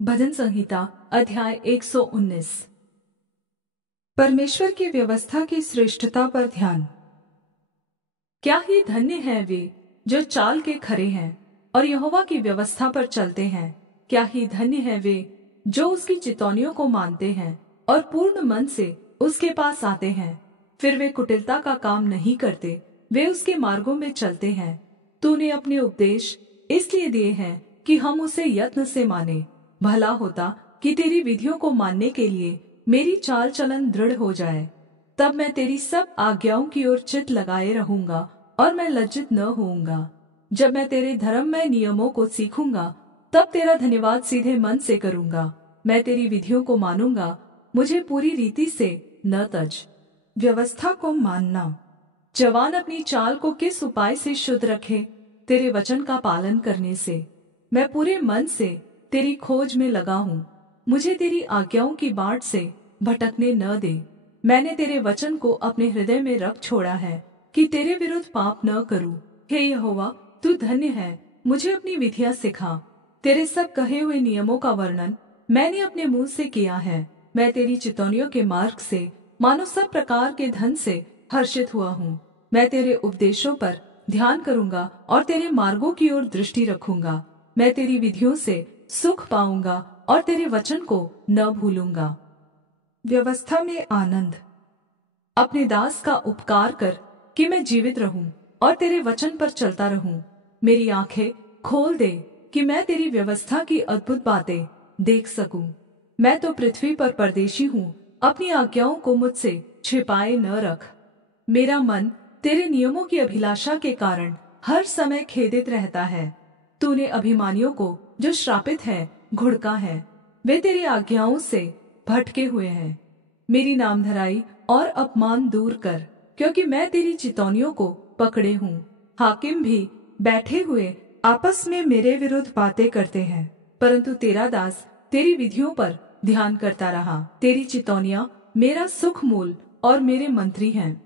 भजन संहिता अध्याय 119। परमेश्वर की व्यवस्था की श्रेष्ठता पर ध्यान। क्या ही धन्य हैं वे जो चाल के खरे हैं और यहोवा की व्यवस्था पर चलते हैं। क्या ही धन्य हैं वे जो उसकी चितौनियों को मानते हैं और पूर्ण मन से उसके पास आते हैं। फिर वे कुटिलता का काम नहीं करते, वे उसके मार्गों में चलते हैं। तूने अपने उपदेश इसलिए दिए हैं कि हम उसे यत्न से माने। भला होता कि तेरी विधियों को मानने के लिए मेरी चाल चलन दृढ़ हो जाए। तब मैं तेरी सब आज्ञाओं की ओर चित्त लगाए रहूंगा और मैं लज्जित न होऊंगा। जब मैं तेरे धर्ममय नियमों को सीखूंगा, तब तेरा धन्यवाद सीधे मन से करूंगा। मैं तेरी विधियों को मानूंगा, मुझे पूरी रीति से न तज। व्यवस्था को मानना। जवान अपनी चाल को किस उपाय से शुद्ध रखे? तेरे वचन का पालन करने से। मैं पूरे मन से तेरी खोज में लगा हूँ। मुझे तेरी आज्ञाओं की बाट से भटकने न दे। मैंने तेरे वचन को अपने हृदय में रख छोड़ा है कि तेरे विरुद्ध पाप न करूँ। हे यहोवा, तू धन्य है, मुझे अपनी विधियाँ सिखा। तेरे सब कहे हुए नियमों का वर्णन मैंने अपने मुंह से किया है। मैं तेरी चितौनियों के मार्ग से मानो सब प्रकार के धन से हर्षित हुआ हूँ। मैं तेरे उपदेशों पर ध्यान करूँगा और तेरे मार्गों की ओर दृष्टि रखूँगा। मैं तेरी विधियों से सुख पाऊंगा और तेरे वचन को न भूलूंगा। व्यवस्था में आनंद। अपने दास का उपकार कर कि मैं जीवित रहूं और तेरे वचन पर चलता रहूं। मेरी आंखें खोल दे कि मैं तेरी व्यवस्था की अद्भुत बातें देख सकूं। मैं तो पृथ्वी पर परदेशी हूँ, अपनी आज्ञाओं को मुझसे छिपाए न रख। मेरा मन तेरे नियमों की अभिलाषा के कारण हर समय खेदित रहता है। तूने अभिमानियों को जो श्रापित है घुड़का है, वे तेरी आज्ञाओं से भटके हुए हैं। मेरी नामधराई और अपमान दूर कर, क्योंकि मैं तेरी चितौनियों को पकड़े हूँ। हाकिम भी बैठे हुए आपस में मेरे विरुद्ध बातें करते हैं, परंतु तेरा दास तेरी विधियों पर ध्यान करता रहा। तेरी चितौनियां मेरा सुख मूल और मेरे मंत्री हैं।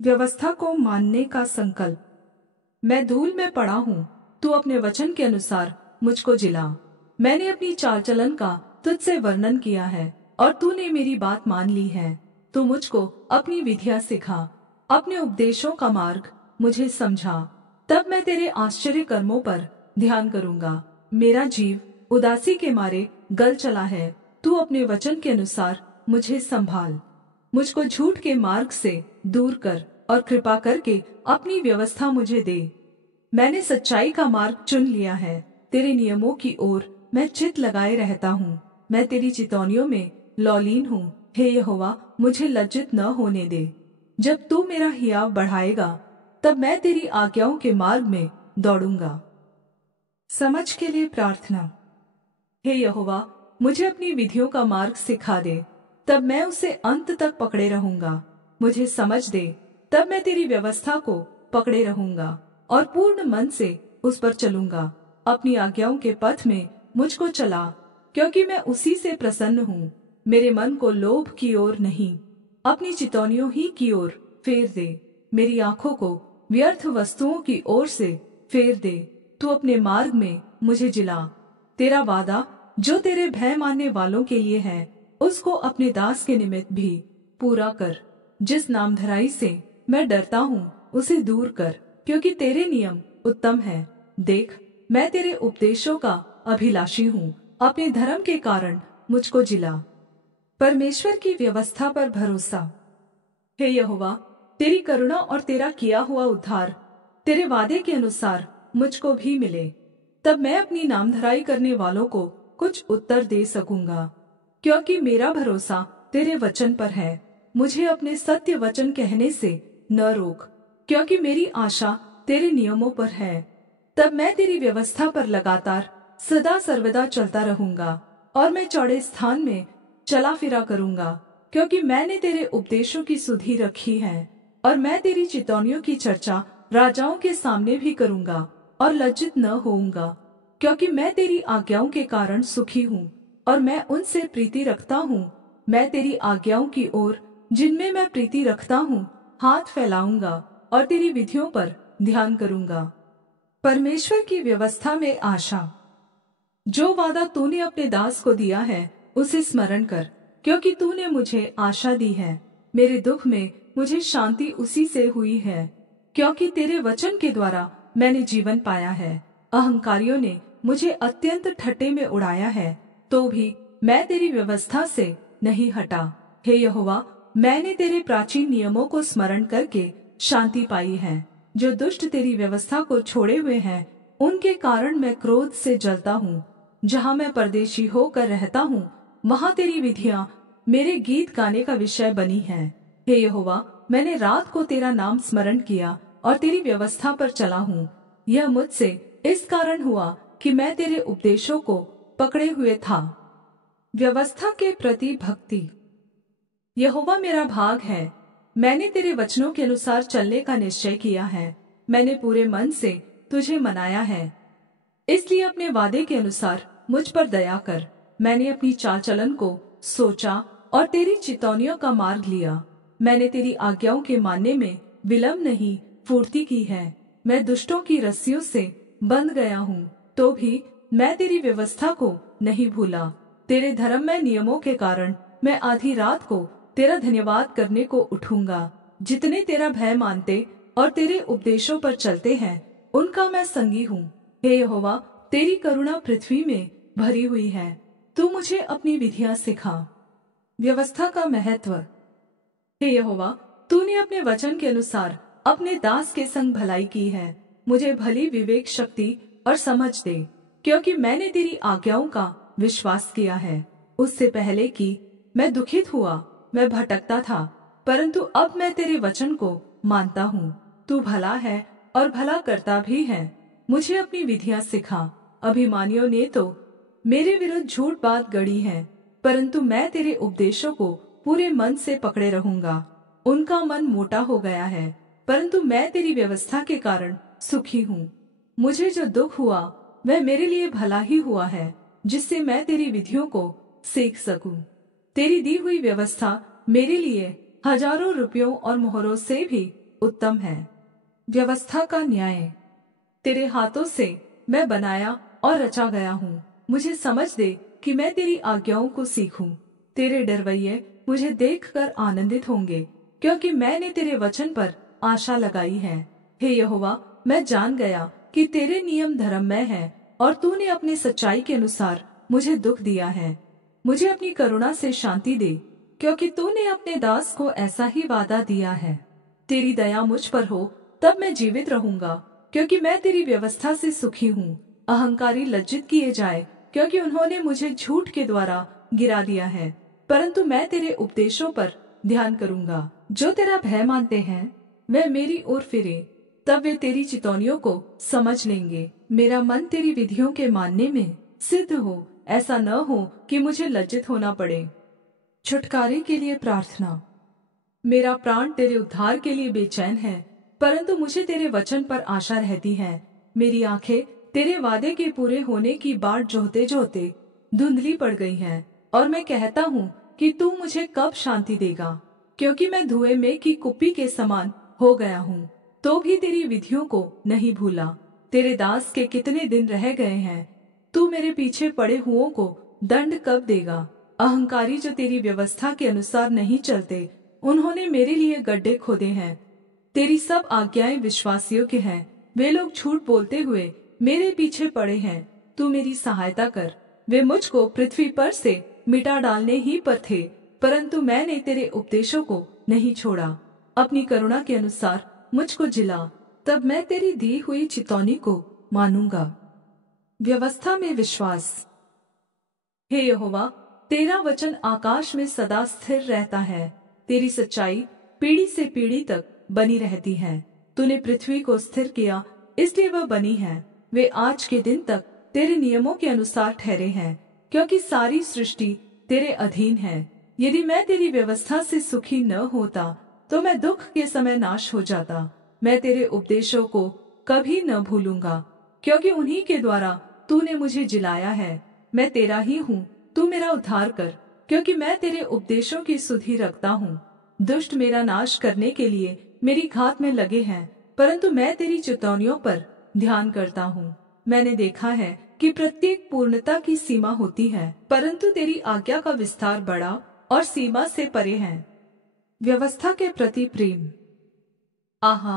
व्यवस्था को मानने का संकल्प। मैं धूल में पड़ा हूँ, तू अपने वचन के अनुसार मुझको जिला। मैंने अपनी चाल चलन का तुझसे वर्णन किया है और तूने मेरी बात मान ली है। तू मुझको अपनी विधियाँ सिखा, अपने उपदेशों का मार्ग मुझे समझा। तब मैं तेरे आश्चर्य कर्मों पर ध्यान करूँगा। मेरा जीव उदासी के मारे गल चला है, तू अपने वचन के अनुसार मुझे संभाल। मुझको झूठ के मार्ग से दूर कर और कृपा करके अपनी व्यवस्था मुझे दे। मैंने सच्चाई का मार्ग चुन लिया है, तेरे नियमों की ओर मैं चित्त लगाए रहता हूँ। मैं तेरी चितौनियों में लौलीन हूँ। हे यहोवा, मुझे लज्जित न होने दे। जब तू मेरा हियाव बढ़ाएगा, तब मैं तेरी आज्ञाओं के मार्ग में दौड़ूंगा। समझ के लिए प्रार्थना। हे यहोवा, मुझे अपनी विधियों का मार्ग सिखा दे, तब मैं उसे अंत तक पकड़े रहूंगा। मुझे समझ दे, तब मैं तेरी व्यवस्था को पकड़े रहूंगा और पूर्ण मन से उस पर चलूंगा। अपनी आज्ञाओं के पथ में मुझको चला, क्योंकि मैं उसी से प्रसन्न हूँ। मेरे मन को लोभ की ओर नहीं, अपनी चितौनियों ही की ओर फेर दे। मेरी आंखों को व्यर्थ वस्तुओं की ओर से फेर दे। तू अपने मार्ग में मुझे जिला। तेरा वादा जो तेरे भय मानने वालों के लिए है, उसको अपने दास के निमित्त भी पूरा कर। जिस नामधराई से मैं डरता हूँ, उसे दूर कर, क्योंकि तेरे नियम उत्तम है। देख, मैं तेरे उपदेशों का अभिलाषी हूँ, अपने धर्म के कारण मुझको जिला। परमेश्वर की व्यवस्था पर भरोसा। हे यहोवा, तेरी करुणा और तेरा किया हुआ उद्धार तेरे वादे के अनुसार मुझको भी मिले। तब मैं अपनी नामधराई करने वालों को कुछ उत्तर दे सकूंगा, क्योंकि मेरा भरोसा तेरे वचन पर है। मुझे अपने सत्य वचन कहने से न रोक, क्योंकि मेरी आशा तेरे नियमों पर है। तब मैं तेरी व्यवस्था पर लगातार सदा सर्वदा चलता रहूंगा और मैं चौड़े स्थान में चला फिरा करूंगा, क्योंकि मैंने तेरे उपदेशों की सुधि रखी है। और मैं तेरी चितौनियों की चर्चा राजाओं के सामने भी करूंगा और लज्जित न होऊंगा, क्योंकि मैं तेरी आज्ञाओं के कारण सुखी हूँ और मैं उनसे प्रीति रखता हूँ। मैं तेरी आज्ञाओं की ओर, जिनमें मैं प्रीति रखता हूँ, हाथ फैलाऊंगा और तेरी विधियों पर ध्यान करूंगा। परमेश्वर की व्यवस्था में आशा। जो वादा तूने अपने दास को दिया है उसे स्मरण कर, क्योंकि तूने मुझे आशा दी है। मेरे दुख में मुझे शान्ति उसी से हुई है, क्योंकि तेरे वचन के द्वारा मैंने जीवन पाया है। अहंकारियों ने मुझे अत्यंत ठट्ठे में उड़ाया है, तो भी मैं तेरी व्यवस्था से नहीं हटा। हे यहोवा, मैंने तेरे प्राचीन नियमों को स्मरण करके शान्ति पाई है। जो दुष्ट तेरी व्यवस्था को छोड़े हुए हैं, उनके कारण मैं क्रोध से जलता हूँ। जहाँ मैं परदेशी होकर रहता हूँ, वहाँ तेरी विधियाँ मेरे गीत गाने का विषय बनी है। हे यहोवा, मैंने रात को तेरा नाम स्मरण किया और तेरी व्यवस्था पर चला हूँ। यह मुझसे इस कारण हुआ कि मैं तेरे उपदेशों को पकड़े हुए था। व्यवस्था के प्रति भक्ति। यहोवा मेरा भाग है, मैंने तेरे वचनों के अनुसार चलने का निश्चय किया है। मैंने पूरे मन से तुझे मनाया है, इसलिए अपने वादे के अनुसार मुझ पर दया कर। मैंने अपनी चाल चलन को सोचा और तेरी चितौनियों का मार्ग लिया। मैंने तेरी आज्ञाओं के मानने में विलम्ब नहीं, फुर्ती की है। मैं दुष्टों की रस्सियों से बंध गया हूँ, तो भी मैं तेरी व्यवस्था को नहीं भूला। तेरे धर्ममय नियमों के कारण मैं आधी रात को तेरा धन्यवाद करने को उठूंगा। जितने तेरा भय मानते और तेरे उपदेशों पर चलते हैं, उनका मैं संगी हूँ। हे यहोवा, तेरी करुणा पृथ्वी में भरी हुई है। तू मुझे अपनी विधियाँ सिखा। व्यवस्था का महत्व। हे यहोवा, तूने अपने वचन के अनुसार अपने दास के संग भलाई की है। मुझे भली विवेक शक्ति और समझ दे, क्योंकि मैंने तेरी आज्ञाओं का विश्वास किया है। उससे पहले कि मैं दुखित हुआ, मैं भटकता था, परंतु अब मैं तेरे वचन को मानता हूँ। तू भला है और भला करता भी है। मुझे अपनी विधियाँ सिखा। अभिमानियों ने तो मेरे विरुद्ध झूठ बात गढ़ी है, परंतु मैं तेरे उपदेशों को पूरे मन से पकड़े रहूंगा। उनका मन मोटा हो गया है, परंतु मैं तेरी व्यवस्था के कारण सुखी हूँ। मुझे जो दुख हुआ वह मेरे लिए भला ही हुआ है, जिससे मैं तेरी विधियों को सीख सकूं। तेरी दी हुई व्यवस्था मेरे लिए हजारों रुपयों और मोहरों से भी उत्तम है। व्यवस्था का न्याय। तेरे हाथों से मैं बनाया और रचा गया हूँ। मुझे समझ दे कि मैं तेरी आज्ञाओं को सीखूं। तेरे डरवैये मुझे देखकर आनंदित होंगे, क्योंकि मैंने तेरे वचन पर आशा लगाई है। हे यहोवा, मैं जान गया कि तेरे नियम धर्ममय है और तूने अपनी सच्चाई के अनुसार मुझे दुख दिया है। मुझे अपनी करुणा से शान्ति दे, क्योंकि तूने अपने दास को ऐसा ही वादा दिया है। तेरी दया मुझ पर हो, तब मैं जीवित रहूंगा, क्योंकि मैं तेरी व्यवस्था से सुखी हूँ। अहंकारी लज्जित किए जाए, क्योंकि उन्होंने मुझे झूठ के द्वारा गिरा दिया है, परंतु मैं तेरे उपदेशों पर ध्यान करूंगा। जो तेरा भय मानते हैं वह मेरी ओर फिरे, तब वे तेरी चितौनियों को समझ लेंगे। मेरा मन तेरी विधियों के मानने में सिद्ध हो, ऐसा न हो कि मुझे लज्जित होना पड़े। छुटकारे के लिए प्रार्थना। मेरा प्राण तेरे उद्धार के लिए बेचैन है, परंतु मुझे तेरे वचन पर आशा रहती है। मेरी आंखें तेरे वादे के पूरे होने की बाट जोहते जोहते धुंधली पड़ गई हैं, और मैं कहता हूँ कि तू मुझे कब शान्ति देगा, क्योंकि मैं धुएं में की कुप्पी के समान हो गया हूँ, तो भी तेरी विधियों को नहीं भूला। तेरे दास के कितने दिन रह गए हैं, तू मेरे पीछे पड़े हुओं को दंड कब देगा। अहंकारी जो तेरी व्यवस्था के अनुसार नहीं चलते, उन्होंने मेरे लिए गड्ढे खोदे हैं। तेरी सब आज्ञाएं विश्वास योग्य हैं, वे लोग झूठ बोलते हुए मेरे पीछे पड़े हैं। तू मेरी सहायता कर। वे मुझको पृथ्वी पर से मिटा डालने ही पर थे, परंतु मैंने तेरे उपदेशों को नहीं छोड़ा। अपनी करुणा के अनुसार मुझको जिला, तब मैं तेरी दी हुई चितौनी को मानूंगा। व्यवस्था में विश्वास। हे यहोवा, तेरा वचन आकाश में सदा स्थिर रहता है। तेरी सच्चाई पीढ़ी से पीढ़ी तक बनी रहती है। तूने पृथ्वी को स्थिर किया, इसलिए वह बनी है। वे आज के दिन तक तेरे नियमों के अनुसार ठहरे हैं, क्योंकि सारी सृष्टि तेरे अधीन है। यदि मैं तेरी व्यवस्था से सुखी न होता, तो मैं दुख के समय नाश हो जाता। मैं तेरे उपदेशों को कभी न भूलूंगा, क्योंकि उन्हीं के द्वारा तूने मुझे जिलाया है। मैं तेरा ही हूँ, तू मेरा उद्धार कर, क्योंकि मैं तेरे उपदेशों की सुधि रखता हूँ। दुष्ट मेरा नाश करने के लिए मेरी घात में लगे हैं, परंतु मैं तेरी चितौनियों पर ध्यान करता हूँ। मैंने देखा है कि कि प्रत्येक पूर्णता की सीमा होती है, परंतु तेरी आज्ञा का विस्तार बड़ा और सीमा से परे है। व्यवस्था के प्रति प्रेम। आहा,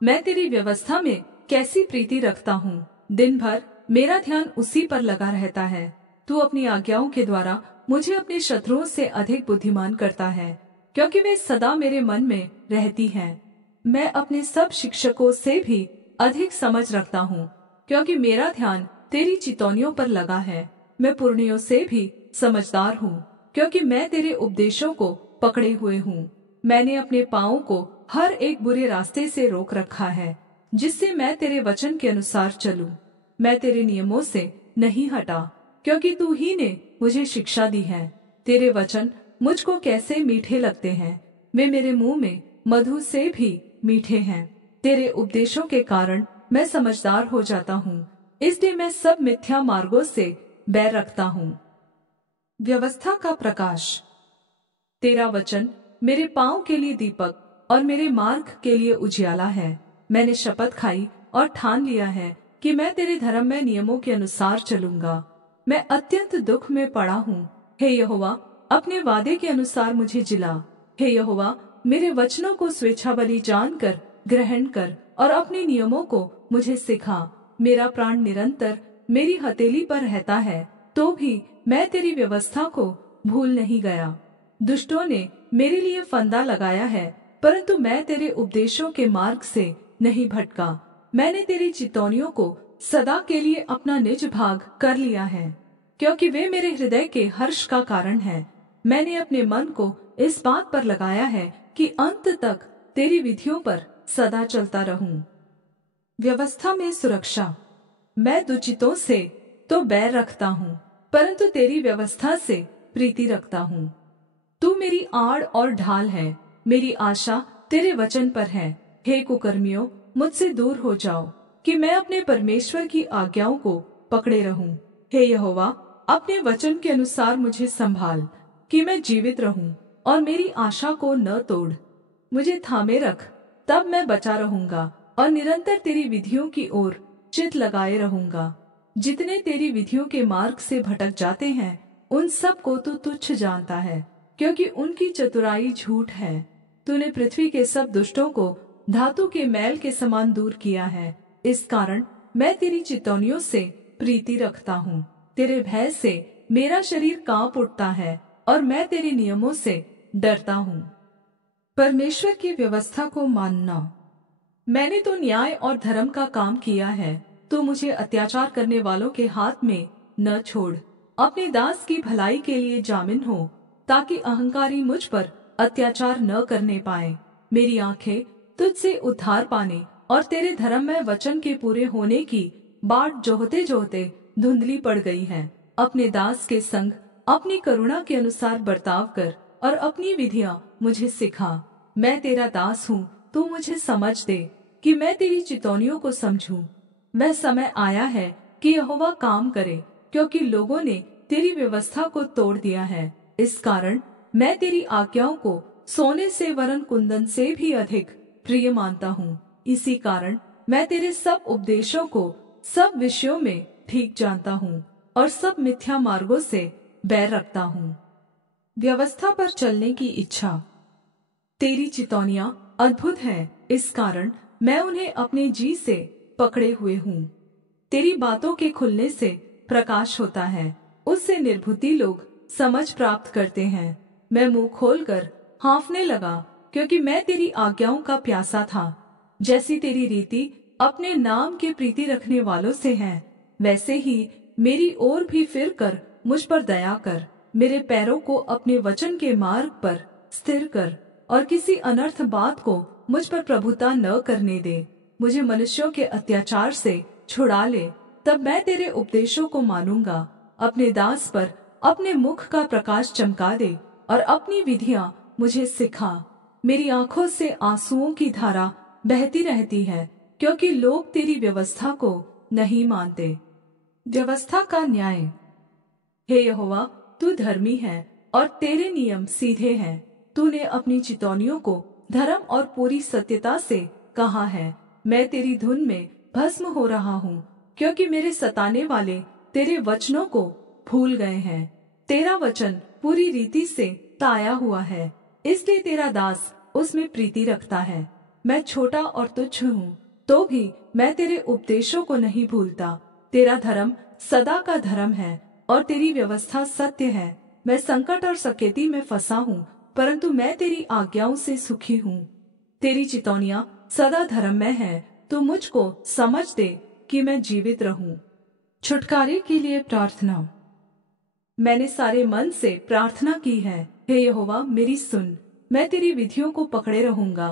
मैं तेरी व्यवस्था में कैसी प्रीति रखता हूँ। दिन भर मेरा ध्यान उसी पर लगा रहता है। तू अपनी आज्ञाओं के द्वारा मुझे अपने शत्रुओं से अधिक बुद्धिमान करता है, क्योंकि वे सदा मेरे मन में रहती हैं। मैं अपने सब शिक्षकों से भी अधिक समझ रखता हूँ, क्योंकि मेरा ध्यान तेरी चितौनियों पर लगा है। मैं पुरनियों से भी समझदार हूँ, क्योंकि मैं तेरे उपदेशों को पकड़े हुए हूँ। मैंने अपने पाँवों को हर एक बुरे रास्ते से रोक रखा है, जिससे मैं तेरे वचन के अनुसार चलूं। मैं तेरे नियमों से नहीं हटा, क्योंकि तू ही ने मुझे शिक्षा दी है। तेरे वचन मुझको कैसे मीठे लगते हैं, वे मेरे मुंह में मधु से भी मीठे हैं। तेरे उपदेशों के कारण मैं समझदार हो जाता हूँ, इसलिए मैं सब मिथ्या मार्गों से बैर रखता हूँ। व्यवस्था का प्रकाश। तेरा वचन मेरे पाँव के लिए दीपक और मेरे मार्ग के लिए उजियाला है। मैंने शपथ खाई और ठान लिया है कि मैं तेरे धर्ममय नियमों के अनुसार चलूंगा। मैं अत्यंत दुख में पड़ा हूँ। हे यहोवा, अपने वादे के अनुसार मुझे जिला। हे यहोवा, मेरे वचनों को स्वेच्छाबलि जानकर ग्रहण कर और अपने नियमों को मुझे सिखा। मेरा प्राण निरंतर मेरी हथेली पर रहता है, तो भी मैं तेरी व्यवस्था को भूल नहीं गया। दुष्टों ने मेरे लिए फंदा लगाया है, परंतु मैं तेरे उपदेशों के मार्ग से नहीं भटका। मैंने तेरी चितौनियों को सदा के लिए अपना निज भाग कर लिया है, क्योंकि वे मेरे हृदय के हर्ष का कारण है। मैंने अपने मन को इस बात पर लगाया है कि अंत तक तेरी विधियों पर सदा चलता रहूं। व्यवस्था में सुरक्षा। मैं दुचितों से तो बैर रखता हूँ, परंतु तेरी व्यवस्था से प्रीति रखता हूँ। तू मेरी आड़ और ढाल है, मेरी आशा तेरे वचन पर है। हे कुकर्मियों, मुझसे दूर हो जाओ, कि मैं अपने परमेश्वर की आज्ञाओं को पकड़े रहूं। हे यहोवा, अपने वचन के अनुसार मुझे संभाल, कि मैं जीवित रहूं और मेरी आशा को न तोड़। मुझे थामे रख, तब मैं बचा रहूंगा और निरंतर तेरी विधियों की ओर चित्त लगाए रहूंगा। जितने तेरी विधियों के मार्ग से भटक जाते हैं, उन सब को तू तुच्छ जानता है, क्योंकि उनकी चतुराई झूठ है। तूने पृथ्वी के सब दुष्टों को धातु के मैल के समान दूर किया है। इस कारण मैं तेरी चितौनियों से प्रीति रखता हूँ। तेरे भय से मेरा शरीर काँप उठता है और मैं तेरे नियमों से डरता हूँ। परमेश्वर की व्यवस्था को मानना। मैंने तो न्याय और धर्म का काम किया है, तो मुझे अत्याचार करने वालों के हाथ में न छोड़। अपने दास की भलाई के लिए जामिन हो, ताकि अहंकारी मुझ पर अत्याचार न करने पाए। मेरी आंखें तुझसे उद्धार पाने और तेरे धर्ममय वचन के पूरे होने की बाट जोहते जोहते धुंधली पड़ गई है। अपने दास के संग अपनी करुणा के अनुसार बर्ताव कर और अपनी विधियां मुझे सिखा। मैं तेरा दास हूँ, तू मुझे समझ दे, कि मैं तेरी चितौनियों को समझूं। वह समय आया है कि यहोवा काम करे, क्योंकि लोगों ने तेरी व्यवस्था को तोड़ दिया है। इस कारण मैं तेरी आज्ञाओं को सोने से वरन कुंदन से भी अधिक प्रिय मानता हूँ। इसी कारण मैं तेरे सब उपदेशों को सब विषयों में ठीक जानता हूँ और सब मिथ्या मार्गों से बैर रखता हूँ। व्यवस्था पर चलने की इच्छा। तेरी चितौनियां अद्भुत है, इस कारण मैं उन्हें अपने जी से पकड़े हुए हूँ। तेरी बातों के खुलने से प्रकाश होता है, उससे निर्बुद्धि लोग समझ प्राप्त करते हैं। मैं मुंह खोलकर हाँफने लगा, क्योंकि मैं तेरी आज्ञाओं का प्यासा था। जैसी तेरी रीति अपने नाम की प्रीति रखने वालों से है, वैसे ही मेरी ओर भी फिर कर मुझ पर दया कर। मेरे पैरों को अपने वचन के मार्ग पर स्थिर कर और किसी अनर्थ बात को मुझ पर प्रभुता न करने दे। मुझे मनुष्यों के अत्याचार से छुड़ा ले, तब मैं तेरे उपदेशों को मानूंगा। अपने दास पर अपने मुख का प्रकाश चमका दे और अपनी विधियां मुझे सिखा। मेरी आंखों से आंसुओं की धारा बहती रहती है, क्योंकि लोग तेरी व्यवस्था को नहीं मानते। व्यवस्था का न्याय। हे यहोवा, तू धर्मी है और तेरे नियम सीधे हैं। तूने अपनी चितौनियों को धर्म और पूरी सत्यता से कहा है। मैं तेरी धुन में भस्म हो रहा हूँ, क्योंकि मेरे सताने वाले तेरे वचनों को भूल गए हैं। तेरा वचन पूरी रीति से ताया हुआ है, इसलिए तेरा दास उसमें प्रीति रखता है। मैं छोटा और तुच्छ हूँ, तो भी मैं तेरे उपदेशों को नहीं भूलता। तेरा धर्म सदा का धर्म है और तेरी व्यवस्था सत्य है। मैं संकट और सकेती में फंसा हूँ, परंतु मैं तेरी आज्ञाओं से सुखी हूँ। तेरी चितौनियां सदा धर्ममय है। तू मुझको समझ दे कि मैं जीवित रहूं। छुटकारे के लिए प्रार्थना। मैंने सारे मन से प्रार्थना की है, हे यहोवा मेरी सुन। मैं तेरी विधियों को पकड़े रहूंगा।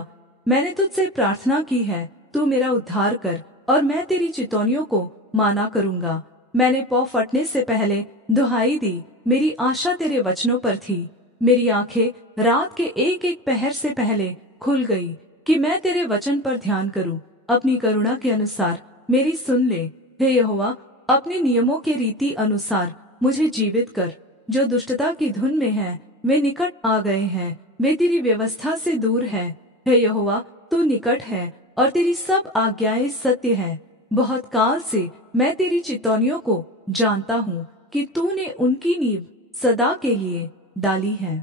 मैंने तुझसे प्रार्थना की है, तू मेरा उद्धार कर, और मैं तेरी चितौनियों को माना करूंगा। मैंने पौ फटने से पहले दुहाई दी, मेरी आशा तेरे वचनों पर थी। मेरी आंखें रात के एक एक पहर से पहले खुल गई कि मैं तेरे वचन पर ध्यान करूं। अपनी करुणा के अनुसार मेरी सुन ले, हे यहोवा। अपने नियमों के रीति अनुसार मुझे जीवित कर। जो दुष्टता की धुन में है वे निकट आ गए हैं, वे तेरी व्यवस्था से दूर है। हे यहोवा, तू निकट है और तेरी सब आज्ञाएं सत्य है। बहुत काल से मैं तेरी चितौनियों को जानता हूँ कि तूने उनकी नींव सदा के लिए डाली है।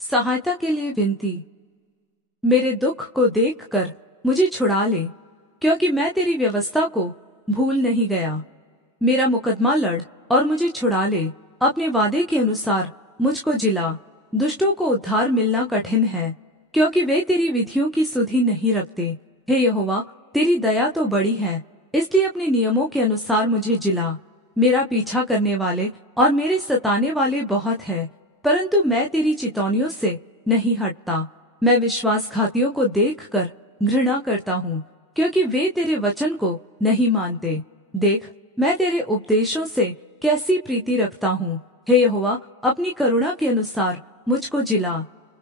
सहायता के लिए विनती। मेरे दुख को देखकर मुझे छुड़ा ले, क्योंकि मैं तेरी व्यवस्था को भूल नहीं गया। मेरा मुकद्दमा लड़ और मुझे छुड़ा ले। अपने वादे के अनुसार मुझको जिला। दुष्टों को उद्धार मिलना कठिन है, क्योंकि वे तेरी विधियों की सुधि नहीं रखते। हे यहोवा, तेरी दया तो बड़ी है, इसलिए अपने नियमों के अनुसार मुझे जिला। मेरा पीछा करने वाले और मेरे सताने वाले बहुत है, परंतु मैं तेरी चितौनियों से नहीं हटता। मैं विश्वासघातियों को देखकर घृणा करता हूँ, क्योंकि वे तेरे वचन को नहीं मानते। देख, मैं तेरे उपदेशों से कैसी प्रीति रखता हूँ। हे यहोवा, अपनी करुणा के अनुसार मुझको जिला।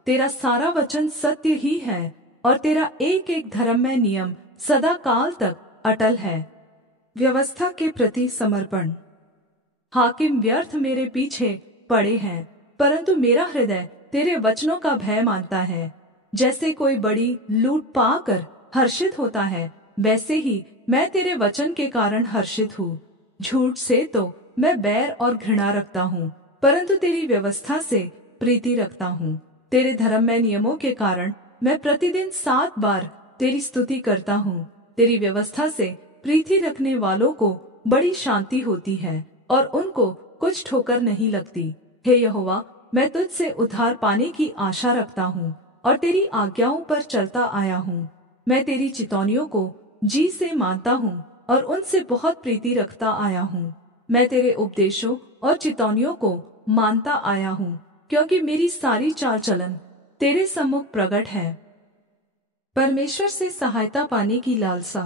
तेरा सारा वचन सत्य ही है और तेरा एक एक धर्ममय नियम सदा काल तक अटल है। व्यवस्था के प्रति समर्पण। हाकिम व्यर्थ मेरे पीछे पड़े हैं, परंतु मेरा हृदय तेरे वचनों का भय मानता है। जैसे कोई बड़ी लूट पाकर हर्षित होता है, वैसे ही मैं तेरे वचन के कारण हर्षित हूँ। झूठ से तो मैं बैर और घृणा रखता हूँ, परंतु तेरी व्यवस्था से प्रीति रखता हूँ। तेरे धर्ममय नियमों के कारण मैं प्रतिदिन 7 बार तेरी स्तुति करता हूँ। तेरी व्यवस्था से प्रीति रखने वालों को बड़ी शांति होती है और उनको कुछ ठोकर नहीं लगती। हे यहोवा, मैं तुझसे उद्धार पाने की आशा रखता हूँ और तेरी आज्ञाओं पर चलता आया हूँ। मैं तेरी चितौनियों को जी से मानता हूँ और उनसे बहुत प्रीति रखता आया हूँ। मैं तेरे उपदेशों और चितौनियों को मानता आया हूँ, क्योंकि मेरी सारी चाल चलन तेरे सम्मुख प्रगट है। परमेश्वर से सहायता पाने की लालसा।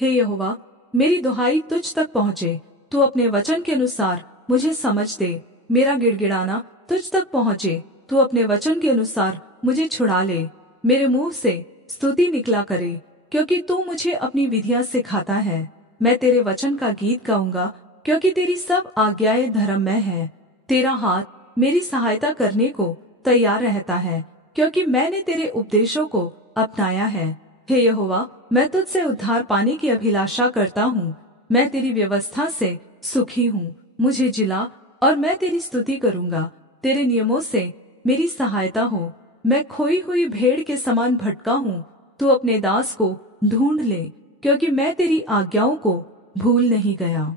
हे यहोवा, मेरी दुहाई तुझ तक पहुँचे। तू अपने वचन के अनुसार मुझे समझ दे। मेरा गिड़गिड़ाना तुझ तक पहुँचे। तू अपने वचन के अनुसार मुझे छुड़ा ले। मेरे मुंह से स्तुति निकला करे, क्योंकि तू मुझे अपनी विधियां सिखाता है। मैं तेरे वचन का गीत गाऊंगा, क्योंकि तेरी सब आज्ञाएं धर्ममय है। तेरा हाथ मेरी सहायता करने को तैयार रहता है, क्योंकि मैंने तेरे उपदेशों को अपनाया है। हे यहोवा, मैं तुझसे उद्धार पाने की अभिलाषा करता हूँ। मैं तेरी व्यवस्था से सुखी हूँ। मुझे जिला और मैं तेरी स्तुति करूंगा। तेरे नियमों से मेरी सहायता हो। मैं खोई हुई भेड़ के समान भटका हूँ। तू अपने दास को ढूंढ ले, क्योंकि मैं तेरी आज्ञाओं को भूल नहीं गया।